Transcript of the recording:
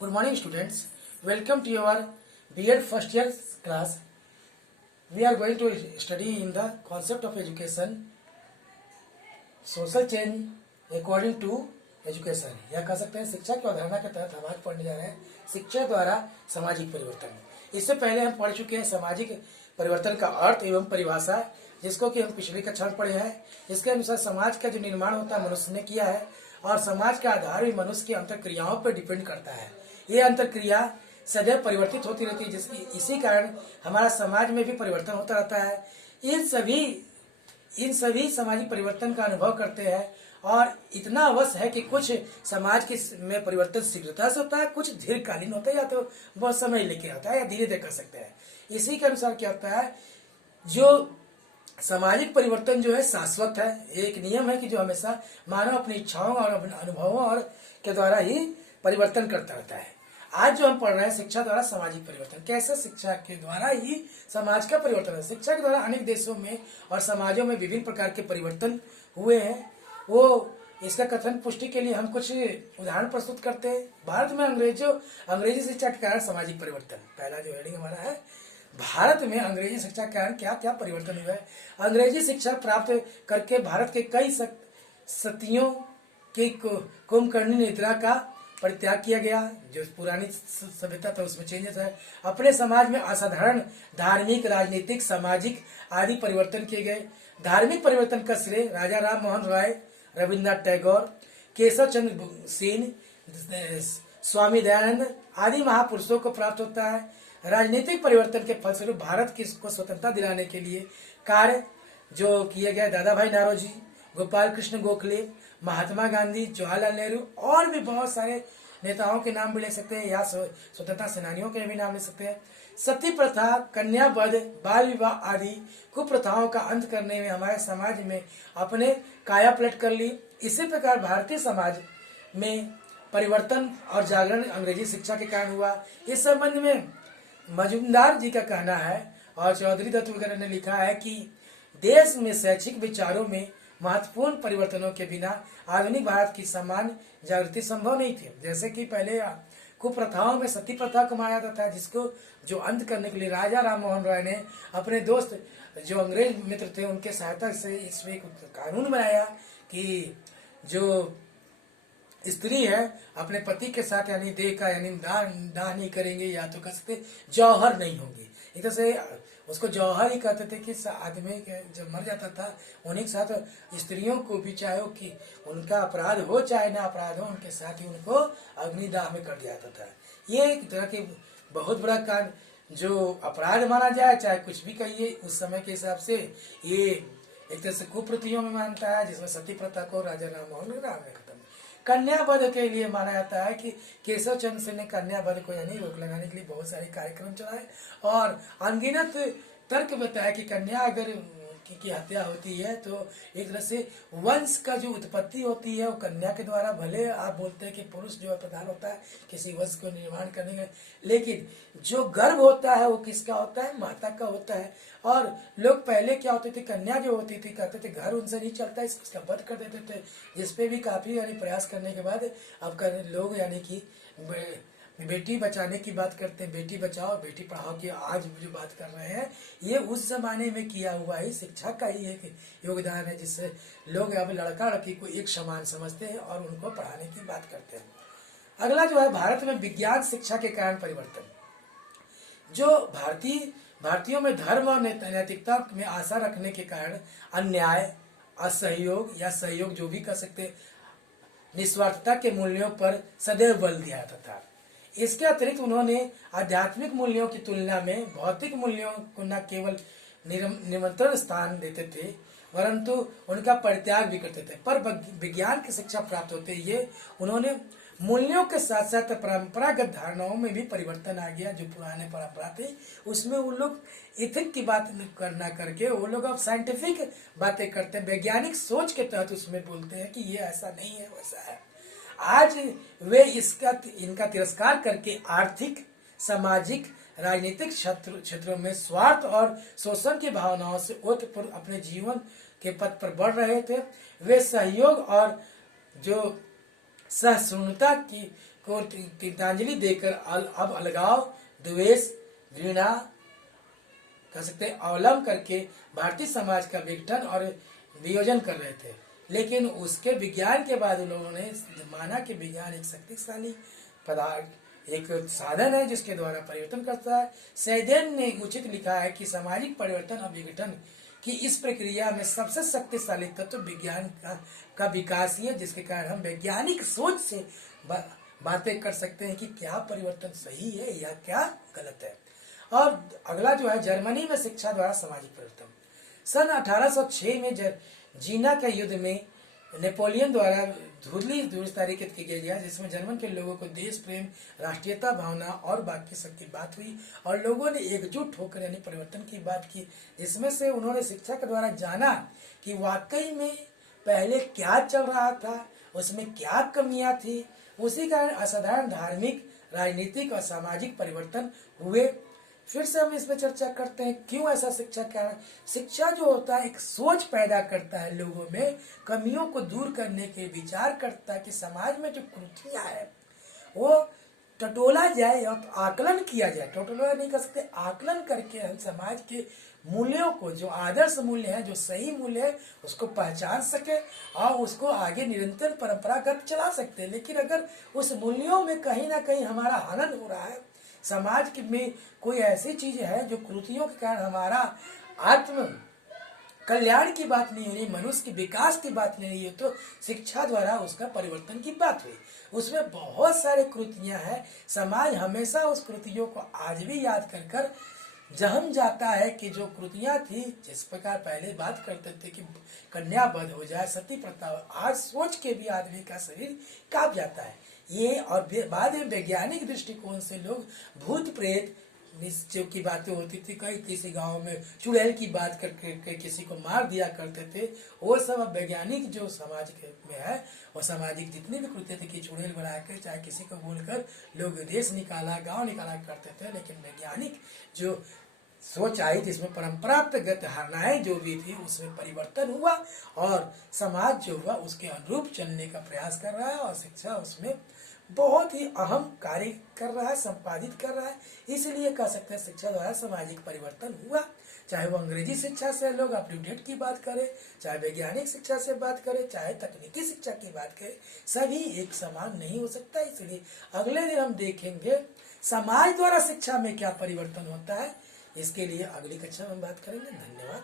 Good morning, students. Welcome to your B.Ed first year class. We are going to study in the concept of education, social change according to education. या कह सकते हैं शिक्षा की अवधारणा के तहत हम आज पढ़ने जा रहे हैं शिक्षा द्वारा सामाजिक परिवर्तन। इससे पहले हम पढ़ चुके हैं सामाजिक परिवर्तन का अर्थ एवं परिभाषा, जिसको कि हम पिछली कक्षा में पढ़े हैं। इसके अनुसार समाज का जो निर्माण होता है मनुष्य ने किया है और समाज का आधार भी मनुष्य की अंतर्क्रियाओं पर डिपेंड करता है। ये अंतर्क्रिया सदैव परिवर्तित होती रहती है, जिसकी इसी कारण हमारा समाज में भी परिवर्तन होता रहता है। इन सभी सामाजिक परिवर्तन का अनुभव करते हैं और इतना अवश्य है कि कुछ समाज के में परिवर्तन शीघ्रता से होता है, कुछ दीर्घकालीन होता है या तो बहुत समय लेके आता है या धीरे धीरे कर सकते हैं। इसी के अनुसार क्या होता है, जो सामाजिक परिवर्तन जो है शाश्वत है। एक नियम है कि जो हमेशा मानव अपनी इच्छाओं और अनुभवों और के द्वारा ही परिवर्तन करता रहता है। आज जो हम पढ़ रहे हैं शिक्षा द्वारा सामाजिक परिवर्तन, कैसे शिक्षा के द्वारा ही समाज का परिवर्तन है। शिक्षा के द्वारा अनेक देशों में और समाजों में विभिन्न प्रकार के परिवर्तन हुए हैं। वो इसका कथन पुष्टि के लिए हम कुछ उदाहरण प्रस्तुत करते हैं। भारत में अंग्रेजी शिक्षा के कारण सामाजिक परिवर्तन, पहला जो हेडिंग हमारा है, भारत में अंग्रेजी शिक्षा के कारण क्या क्या परिवर्तन हुआ है। अंग्रेजी शिक्षा प्राप्त करके भारत के कई सतियों की कुंभकर्णी निद्रा का परित्याग किया गया। जो पुरानी सभ्यता था उसमें चेंजेस है। अपने समाज में असाधारण धार्मिक, राजनीतिक, सामाजिक आदि परिवर्तन किए गए। धार्मिक परिवर्तन का श्रेय राजा राम मोहन राय, रविन्द्रनाथ टैगोर, केशव चंद्र सेन, स्वामी दयानंद आदि महापुरुषों को प्राप्त होता है। राजनीतिक परिवर्तन के फलस्वरूप भारत को स्वतंत्रता दिलाने के लिए कार्य जो किए गए दादा भाई नौरोजी, गोपाल कृष्ण गोखले, महात्मा गांधी, जवाहरलाल नेहरू और भी बहुत सारे नेताओं के नाम भी ले सकते हैं या स्वतंत्रता सेनानियों के भी नाम ले सकते हैं। सती प्रथा, कन्या वध, बाल विवाह आदि कुप्रथाओं का अंत करने में हमारे समाज में अपने काया पलट कर ली। इसी प्रकार भारतीय समाज में परिवर्तन और जागरण अंग्रेजी शिक्षा के कारण हुआ। इस संबंध में मजुमदार जी का कहना है और चौधरी दत्त वगैरह ने लिखा है कि देश में शैक्षिक विचारों में महत्वपूर्ण परिवर्तनों के बिना आधुनिक भारत की समान जागृति संभव नहीं थी। जैसे कि पहले कुप्रथाओं में सती प्रथा को माना जाता था, जिसको जो अंत करने के लिए राजा राम मोहन राय ने अपने दोस्त जो अंग्रेज मित्र थे उनके सहायता से इसमें एक कानून बनाया कि जो स्त्री है अपने पति के साथ यानी देह का यानी दाह नहीं करेंगे, या तो कह सकते जौहर नहीं होंगी। एक तरह से उसको जौहर ही कहते थे कि आदमी जब मर जाता था उन्हीं के साथ स्त्रियों को भी, चाहे कि उनका अपराध हो चाहे ना अपराध हो, उनके साथ ही उनको अग्निदाह में कर दिया जाता था। ये एक तरह की बहुत बड़ा कार्य जो अपराध माना जाए, चाहे कुछ भी कहिए, उस समय के हिसाब से ये एक तरह से कुप्रतियों में मानता है, जिसमें सती प्रथा को राजा राम मोहन राय ने खत्म। कन्या वध के लिए माना जाता है कि केशव चंद्र सेन ने कन्या वध को यानी रोक लगाने के लिए बहुत सारे कार्यक्रम चलाए और अनगिनत तर्क बताया कि कन्या अगर की हत्या होती है तो एक तरह से वंश का जो उत्पत्ति होती है वो कन्या के द्वारा। भले आप बोलते हैं कि पुरुष जो है प्रधान होता है किसी वंश को निर्माण करने का, लेकिन जो गर्भ होता है वो किसका होता है, माता का होता है। और लोग पहले क्या होते थे, कन्या जो होती थी कहते थे घर उनसे नहीं चलता, इसका वध कर देते थे, जिसपे भी काफी यानी प्रयास करने के बाद अब लोग यानी कि बेटी बचाने की बात करते हैं, बेटी बचाओ बेटी पढ़ाओ की आज जो बात कर रहे हैं ये उस जमाने में किया हुआ ही शिक्षा का ही एक योगदान है, जिससे लोग अब लड़का लड़की को एक समान समझते हैं और उनको पढ़ाने की बात करते हैं। अगला जो है भारत में विज्ञान शिक्षा के कारण परिवर्तन। जो भारतीयों में धर्म और नैतिकता में आशा रखने के कारण अन्याय, असहयोग या सहयोग जो भी कर सकते, निस्वार्थता के मूल्यों पर सदैव बल दिया जाता था। इसके अतिरिक्त उन्होंने आध्यात्मिक मूल्यों की तुलना में भौतिक मूल्यों को न केवल निमंत्रण स्थान देते थे परंतु उनका परित्याग भी करते थे। पर विज्ञान की शिक्षा प्राप्त होते ये उन्होंने मूल्यों के साथ साथ परंपरागत धारणाओं में भी परिवर्तन आ गया। जो पुराने परंपरा थे उसमें वो लोग इथिक की बात करना करके वो लोग अब साइंटिफिक बातें करते हैं, वैज्ञानिक सोच के तहत उसमें बोलते हैं कि ये ऐसा नहीं है वैसा है। आज वे इनका तिरस्कार करके आर्थिक, सामाजिक, राजनीतिक क्षेत्रों में स्वार्थ और शोषण की भावनाओं से ओतप्रोत अपने जीवन के पथ पर बढ़ रहे थे। वे सहयोग और जो सहिष्णुता को तिलांजलि देकर अब अलगाव, द्वेष, घृणा कह सकते हैं अवलंब करके भारतीय समाज का विघटन और वियोजन कर रहे थे। लेकिन उसके विज्ञान के बाद उन लोगों ने माना कि विज्ञान एक शक्तिशाली पदार्थ, एक साधन है जिसके द्वारा परिवर्तन करता है। सैदेन ने उचित लिखा है कि सामाजिक परिवर्तन और विघटन की इस प्रक्रिया में सबसे शक्तिशाली तत्व विज्ञान का विकास ही है, जिसके कारण हम वैज्ञानिक सोच से बातें कर सकते हैं कि क्या परिवर्तन सही है या क्या गलत है। और अगला जो है जर्मनी में शिक्षा द्वारा सामाजिक परिवर्तन। सन 1806 में जीना के युद्ध में नेपोलियन द्वारा धुंधली दुरुस्तारी किया गया, जिसमें जर्मन के लोगों को देश प्रेम, राष्ट्रीयता भावना और बाकी सब की बात हुई और लोगों ने एकजुट होकर यानी परिवर्तन की बात की, जिसमें से उन्होंने शिक्षा के द्वारा जाना कि वाकई में पहले क्या चल रहा था, उसमें क्या कमियां थी। उसी कारण असाधारण धार्मिक, राजनीतिक और सामाजिक परिवर्तन हुए। फिर से हम इस पर चर्चा करते हैं क्यों ऐसा शिक्षा कारण। शिक्षा जो होता है एक सोच पैदा करता है लोगों में, कमियों को दूर करने के विचार करता है कि समाज में जो कुरीतियां है वो टटोला जाए और आकलन किया जाए। टटोला नहीं कर सकते, आकलन करके हम समाज के मूल्यों को, जो आदर्श मूल्य है, जो सही मूल्य है, उसको पहचान सके और उसको आगे निरंतर परंपरागत चला सकते हैं। लेकिन अगर उस मूल्यों में कहीं ना कहीं हमारा हनन हो रहा है, समाज में कोई ऐसी चीज है जो कुरीतियों के कारण हमारा आत्म कल्याण की बात नहीं हो रही, मनुष्य के विकास की बात नहीं है, तो शिक्षा द्वारा उसका परिवर्तन की बात हुई। उसमें बहुत सारे कुरीतियां हैं। समाज हमेशा उस कुरीतियों को आज भी याद कर कर जहम जाता है कि जो कुरीतियां थी, जिस प्रकार पहले बात करते थे कि कन्या वध हो जाए, सती प्रथा, आज सोच के भी आदमी का शरीर कांप जाता है। ये और बाद में वैज्ञानिक दृष्टिकोण से लोग भूत प्रेत जो की बातें होती थी, कई किसी गांव में चुड़ैल की बात करके किसी को मार दिया करते थे, वो सब अब वैज्ञानिक जो समाज में है और सामाजिक जितनी भी कृत्य थे कि चुड़ैल बना के चाहे किसी को बोलकर लोग देश निकाला, गांव निकाला करते थे। लेकिन वैज्ञानिक जो सोच आई थी, इसमें परंपरागत धारणाएं जो भी थी उसमें परिवर्तन हुआ और समाज जो हुआ उसके अनुरूप चलने का प्रयास कर रहा है और शिक्षा उसमें बहुत ही अहम कार्य कर रहा है, संपादित कर रहा है। इसलिए कह सकते हैं शिक्षा द्वारा सामाजिक परिवर्तन हुआ। चाहे वो अंग्रेजी शिक्षा से लोग अपडेट की बात करें, चाहे वैज्ञानिक शिक्षा से बात करें, चाहे तकनीकी शिक्षा की बात करें, सभी एक समान नहीं हो सकता। इसलिए अगले दिन हम देखेंगे समाज द्वारा शिक्षा में क्या परिवर्तन होता है। इसके लिए अगली कक्षा में हम बात करेंगे। धन्यवाद।